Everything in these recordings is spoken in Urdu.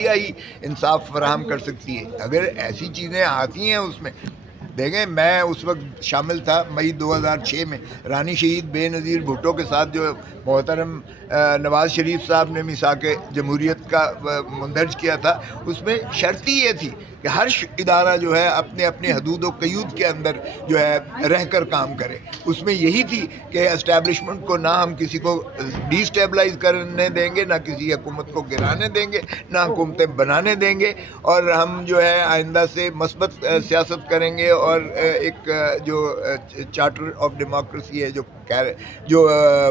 ہی انصاف فراہم کر سکتی ہے. اگر ایسی چیزیں آتی ہیں اس میں، دیکھیں میں اس وقت شامل تھا مئی 2006 میں رانی شہید بے نظیر بھٹو کے ساتھ جو محترم نواز شریف صاحب نے میثاق جمہوریت کا مندرج کیا تھا. اس میں شرط ہی یہ تھی کہ ہر ادارہ جو ہے اپنے اپنے حدود و قیود کے اندر جو ہے رہ کر کام کرے. اس میں یہی تھی کہ اسٹیبلشمنٹ کو نہ ہم کسی کو ڈی اسٹیبلائز کرنے دیں گے، نہ کسی حکومت کو گرانے دیں گے، نہ حکومتیں بنانے دیں گے، اور ہم جو ہے آئندہ سے مثبت سیاست کریں گے. اور ایک جو چارٹر آف ڈیموکریسی ہے، جو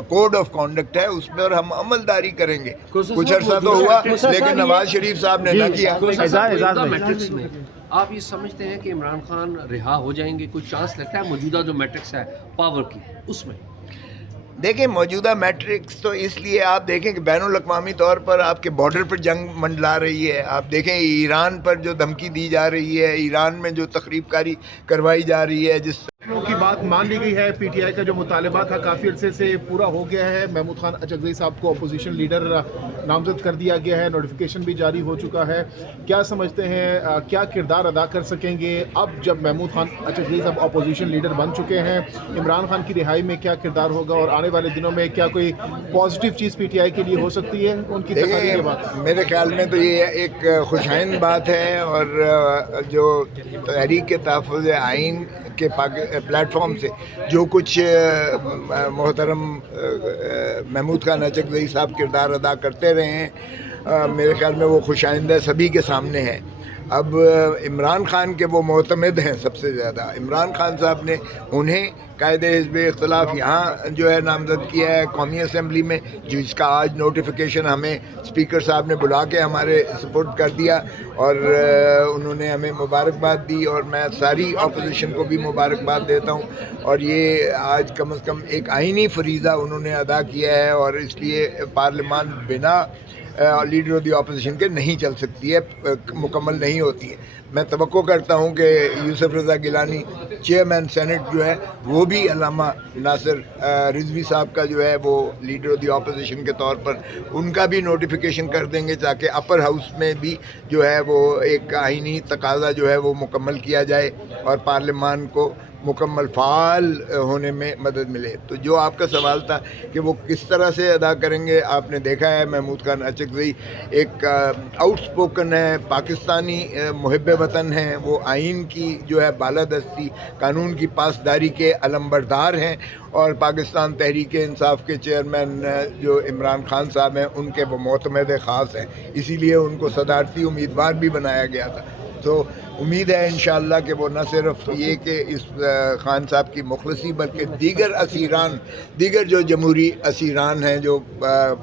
کوڈ آف کانڈکٹ ہے، اس پر ہم عمل داری کریں گے. کچھ عرصہ تو ہوا لیکن نواز شریف صاحب نے نہ کیا. میٹرکس میں آپ یہ سمجھتے ہیں کہ عمران خان رہا ہو جائیں گے؟ کوئی چانس لگتا ہے موجودہ جو میٹرکس ہے پاور کی اس میں؟ دیکھیں موجودہ میٹرکس تو اس لیے آپ دیکھیں کہ بین الاقوامی طور پر آپ کے بارڈر پر جنگ منڈلا رہی ہے. آپ دیکھیں ایران پر جو دھمکی دی جا رہی ہے، ایران میں جو تخریب کاری کروائی جا رہی ہے، جس کی بات مان لی گئی ہے. پی ٹی آئی کا جو مطالبہ تھا کافی عرصے سے پورا ہو گیا ہے. محمود خان اچکزئی صاحب کو اپوزیشن لیڈر نامزد کر دیا گیا ہے، نوٹیفیکیشن بھی جاری ہو چکا ہے. کیا سمجھتے ہیں کیا کردار ادا کر سکیں گے اب جب محمود خان اچکزئی صاحب اپوزیشن لیڈر بن چکے ہیں؟ عمران خان کی رہائی میں کیا کردار ہوگا، اور آنے والے دنوں میں کیا کوئی پازیٹیو چیز پی ٹی آئی کے لیے ہو سکتی ہے ان کی تقریر کے بعد؟ میرے خیال میں تو یہ ایک خوشائند بات ہے، اور جو تحریک تحفظ آئین کے پلیٹ فارم سے جو کچھ محترم محمود خان اچکزئی صاحب کردار ادا کرتے رہے ہیں، میرے خیال میں وہ خوشائند ہے، سبھی کے سامنے ہے. اب عمران خان کے وہ معتمد ہیں سب سے زیادہ. عمران خان صاحب نے انہیں قائد حزب اختلاف یہاں جو ہے نامزد کیا ہے قومی اسمبلی میں، جس کا آج نوٹیفیکیشن ہمیں اسپیکر صاحب نے بلا کے ہمارے سپورٹ کر دیا، اور انہوں نے ہمیں مبارکباد دی، اور میں ساری اپوزیشن کو بھی مبارکباد دیتا ہوں. اور یہ آج کم از کم ایک آئینی فریضہ انہوں نے ادا کیا ہے، اور اس لیے پارلیمان بنا لیڈر آف دی اپوزیشن کے نہیں چل سکتی ہے، مکمل نہیں ہوتی ہے. میں توقع کرتا ہوں کہ یوسف رضا گیلانی چیئرمین سینٹ جو ہے وہ بھی علامہ ناصر رضوی صاحب کا جو ہے وہ لیڈر آف دی اپوزیشن کے طور پر ان کا بھی نوٹیفیکیشن کر دیں گے، تاکہ اپر ہاؤس میں بھی جو ہے وہ ایک آئینی تقاضا جو ہے وہ مکمل کیا جائے اور پارلیمان کو مکمل فعال ہونے میں مدد ملے. تو جو آپ کا سوال تھا کہ وہ کس طرح سے ادا کریں گے، آپ نے دیکھا ہے محمود خان اچکزئی ایک آؤٹ اسپوکن ہے، پاکستانی محب وطن ہیں، وہ آئین کی جو ہے بالادستی، قانون کی پاسداری کے علمبردار ہیں، اور پاکستان تحریک انصاف کے چیئرمین جو عمران خان صاحب ہیں ان کے وہ معتمد خاص ہیں، اسی لیے ان کو صدارتی امیدوار بھی بنایا گیا تھا. تو امید ہے انشاءاللہ کہ وہ نہ صرف یہ کہ اس خان صاحب کی مخلصی بلکہ دیگر اسیران، دیگر جو جمہوری اسیران ہیں جو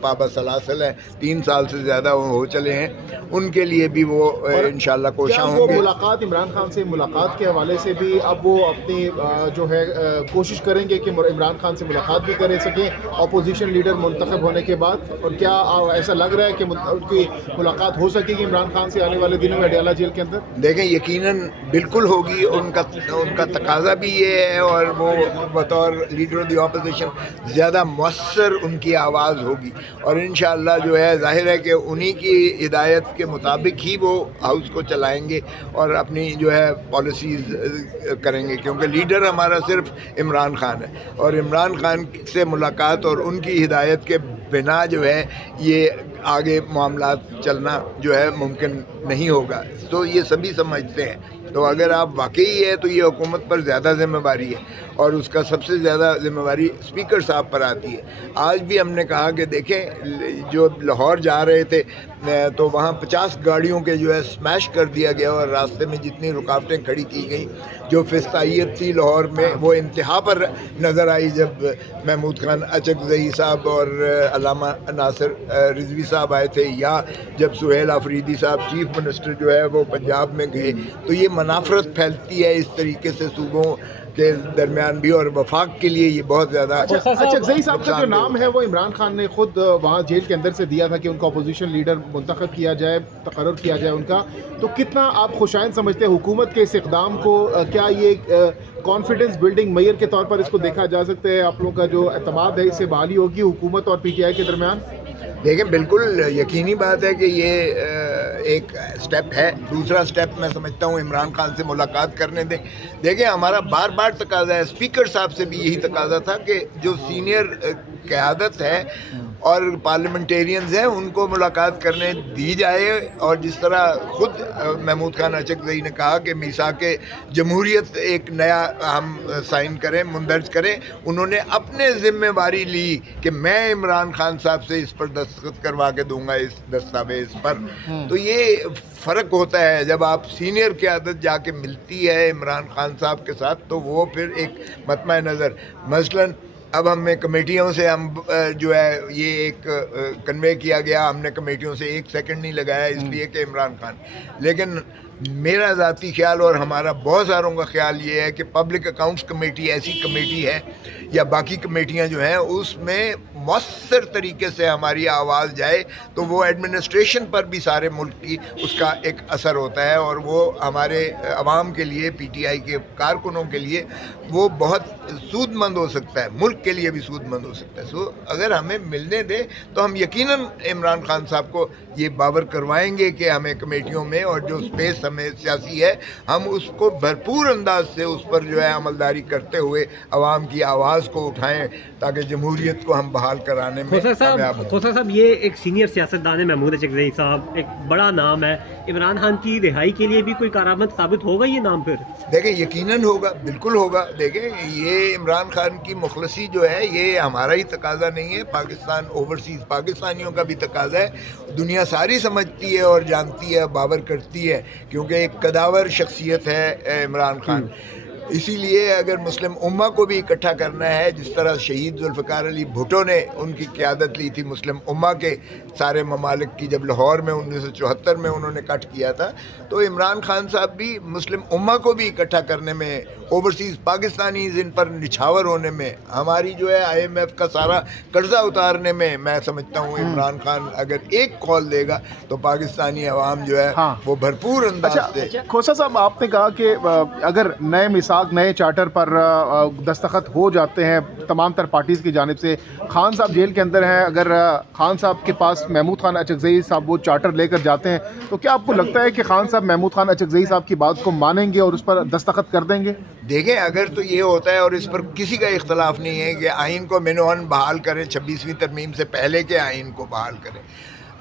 پابا سلاسل ہیں، 3 سال سے زیادہ ہو چلے ہیں، ان کے لیے بھی وہ انشاءاللہ کوشاں ہوں گے. ملاقات عمران خان سے ملاقات کے حوالے سے بھی اب وہ اپنی جو ہے کوشش کریں گے کہ عمران خان سے ملاقات بھی کر سکیں اپوزیشن لیڈر منتخب ہونے کے بعد؟ اور کیا ایسا لگ رہا ہے کہ ان کی ملاقات ہو سکے گی عمران خان سے آنے والے دنوں میں اڈیالہ جیل کے اندر؟ دیکھیں یقیناً بالکل ہوگی، ان کا تقاضا بھی یہ ہے، اور وہ بطور لیڈر آف دی اپوزیشن زیادہ مؤثر ان کی آواز ہوگی، اور انشاءاللہ جو ہے ظاہر ہے کہ انہی کی ہدایت کے مطابق ہی وہ ہاؤس کو چلائیں گے اور اپنی جو ہے پالیسیز کریں گے، کیونکہ لیڈر ہمارا صرف عمران خان ہے، اور عمران خان سے ملاقات اور ان کی ہدایت کے بنا جو ہے یہ آگے معاملات چلنا جو ہے ممکن نہیں ہوگا. تو یہ سبھی سمجھتے ہیں. تو اگر آپ واقعی ہے تو یہ حکومت پر زیادہ ذمہ داری ہے، اور اس کا سب سے زیادہ ذمہ داری اسپیکر صاحب پر آتی ہے. آج بھی ہم نے کہا کہ دیکھیں جو لاہور جا رہے تھے تو وہاں 50 گاڑیوں کے جو ہے سمیش کر دیا گیا، اور راستے میں جتنی رکاوٹیں کھڑی کی گئیں، جو فسطائیت تھی لاہور میں وہ انتہا پر نظر آئی جب محمود خان اچکزئی صاحب اور علامہ ناصر رضوی صاحب آئے تھے، یا جب سہیل آفریدی صاحب چیف منسٹر جو ہے وہ پنجاب میں گئے. تو یہ منافرت پھیلتی ہے اس طریقے سے صوبوں کے درمیان بھی، اور وفاق کے لیے یہ بہت زیادہ اچکزئی صاحب کا جو نام ہے وہ عمران خان نے خود وہاں جیل کے اندر سے دیا تھا کہ ان کو اپوزیشن لیڈر منتخب کیا جائے، تقرر کیا جائے ان کا. تو کتنا آپ خوشائند سمجھتے ہیں حکومت کے اس اقدام کو؟ کیا یہ کانفیڈنس بلڈنگ میئر کے طور پر اس کو دیکھا جا سکتا ہے؟ آپ لوگوں کا جو اعتماد ہے اس سے بحالی ہوگی حکومت اور پی ٹی آئی کے درمیان؟ دیکھیں بالکل یقینی بات ہے کہ یہ ایک سٹیپ ہے. دوسرا سٹیپ میں سمجھتا ہوں عمران خان سے ملاقات کرنے دیں. دیکھیں ہمارا بار بار تقاضا ہے, اسپیکر صاحب سے بھی یہی تقاضا تھا کہ جو سینئر قیادت ہے اور پارلیمنٹیرینز ہیں ان کو ملاقات کرنے دی جائے, اور جس طرح خود محمود خان اچکزئی نے کہا کہ میثاق جمہوریت ایک نیا ہم سائن کریں, مندرج کریں, انہوں نے اپنے ذمہ داری لی کہ میں عمران خان صاحب سے اس پر دستخط کروا کے دوں گا اس دستاویز پر. تو یہ فرق ہوتا ہے جب آپ سینئر قیادت جا کے ملتی ہے عمران خان صاحب کے ساتھ, تو وہ پھر ایک مطمع نظر. مثلاً اب ہمیں کمیٹیوں سے ہم جو ہے یہ ایک کنوے کیا گیا, ہم نے کمیٹیوں سے 1 سیکنڈ نہیں لگایا اس لیے کہ عمران خان. لیکن میرا ذاتی خیال اور ہمارا بہت ساروں کا خیال یہ ہے کہ پبلک اکاؤنٹس کمیٹی ایسی کمیٹی ہے یا باقی کمیٹیاں جو ہیں اس میں مؤثر طریقے سے ہماری آواز جائے تو وہ ایڈمنسٹریشن پر بھی سارے ملک کی اس کا ایک اثر ہوتا ہے, اور وہ ہمارے عوام کے لیے, پی ٹی آئی کے کارکنوں کے لیے وہ بہت سود مند ہو سکتا ہے, ملک کے لیے بھی سود مند ہو سکتا ہے. سو اگر ہمیں ملنے دیں تو ہم یقیناً عمران خان صاحب کو یہ باور کروائیں گے کہ ہمیں کمیٹیوں میں اور جو اسپیس ہمیں سیاسی ہے ہم اس کو بھرپور انداز سے اس پر جو ہے عملداری کرتے ہوئے عوام کی آواز کو اٹھائیں تاکہ جمہوریت کو ہم بحال کرانے میں کامیاب ہوں. کھوسا صاحب, یہ ایک سینئر سیاستدان ہے محمود اچکزئی صاحب, ایک بڑا نام ہے. عمران خان کی رہائی کے لیے بھی کوئی کارآمد ثابت ہوگا یہ نام؟ پھر دیکھیں یقیناً ہوگا, بالکل ہوگا. دیکھیں یہ عمران خان کی مخلصی جو ہے یہ ہمارا ہی تقاضا نہیں ہے, پاکستان اوورسیز پاکستانیوں کا بھی تقاضا ہے. دنیا ساری سمجھتی ہے اور جانتی ہے, باور کرتی ہے, کیونکہ ایک قداور شخصیت ہے عمران خان. اسی لیے اگر مسلم امہ کو بھی اکٹھا کرنا ہے, جس طرح شہید ذوالفقار علی بھٹو نے ان کی قیادت لی تھی مسلم امہ کے سارے ممالک کی, جب لاہور میں 1974 میں انہوں نے کٹ کیا تھا, تو عمران خان صاحب بھی مسلم امہ کو بھی اکٹھا کرنے میں, اوورسیز پاکستانیز ان پر نچھاور ہونے میں, ہماری جو ہے IMF کا سارا قرضہ اتارنے میں, میں سمجھتا ہوں عمران خان اگر ایک کال دے گا تو پاکستانی عوام جو ہے وہ بھرپور انداز سے. کھوسا صاحب, آپ نے کہا کہ اگر نئے نئے چارٹر پر دستخط ہو جاتے ہیں تمام تر پارٹیز کی جانب سے, خان صاحب جیل کے اندر ہیں, اگر خان صاحب کے پاس محمود خان اچکزئی صاحب وہ چارٹر لے کر جاتے ہیں تو کیا آپ کو لگتا ہے کہ خان صاحب محمود خان اچکزئی صاحب کی بات کو مانیں گے اور اس پر دستخط کر دیں گے؟ دیکھیں اگر تو یہ ہوتا ہے, اور اس پر کسی کا اختلاف نہیں ہے کہ آئین کو منوہن بحال کریں, 26ویں ترمیم سے پہلے کے آئین کو بحال کریں,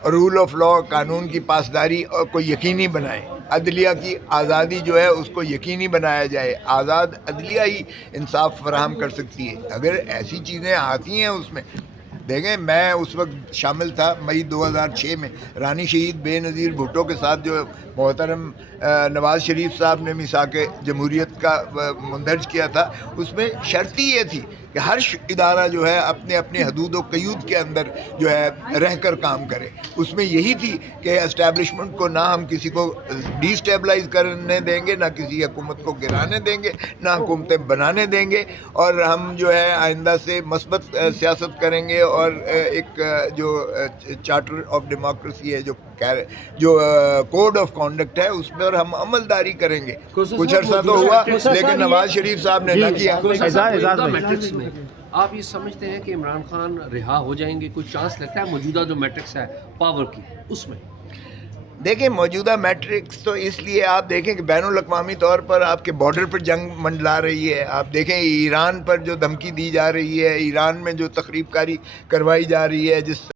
رول آف لا, قانون کی پاسداری کو یقینی بنائیں, عدلیہ کی آزادی جو ہے اس کو یقینی بنایا جائے. آزاد عدلیہ ہی انصاف فراہم کر سکتی ہے. اگر ایسی چیزیں آتی ہیں اس میں, دیکھیں میں اس وقت شامل تھا مئی 2006 میں, رانی شہید بے نظیر بھٹو کے ساتھ جو محترم نواز شریف صاحب نے میثاق جمہوریت کا مندرج کیا تھا, اس میں شرط ہی یہ تھی کہ ہر ادارہ جو ہے اپنے اپنے حدود و قیود کے اندر جو ہے رہ کر کام کرے. اس میں یہی تھی کہ اسٹیبلشمنٹ کو نہ ہم کسی کو ڈی اسٹیبلائز کرنے دیں گے, نہ کسی حکومت کو گرانے دیں گے, نہ حکومتیں بنانے دیں گے, اور ہم جو ہے آئندہ سے مثبت سیاست کریں گے, اور ایک جو چارٹر آف ڈیموکریسی ہے, جو کوڈ آف کانڈکٹ ہے, اس پر ہم عملداری کریں گے. کچھ عرصہ تو ہوا لیکن نواز شریف صاحب نے نہ کیا. میٹرکس میں آپ یہ سمجھتے ہیں کہ عمران خان رہا ہو جائیں گے؟ کوئی چانس لگتا ہے موجودہ جو میٹرکس ہے پاور کی اس میں؟ دیکھیں موجودہ میٹرکس تو اس لیے آپ دیکھیں کہ بین الاقوامی طور پر آپ کے بارڈر پر جنگ منڈلا رہی ہے. آپ دیکھیں ایران پر جو دھمکی دی جا رہی ہے, ایران میں جو تخریب کاری کروائی جا رہی ہے, جس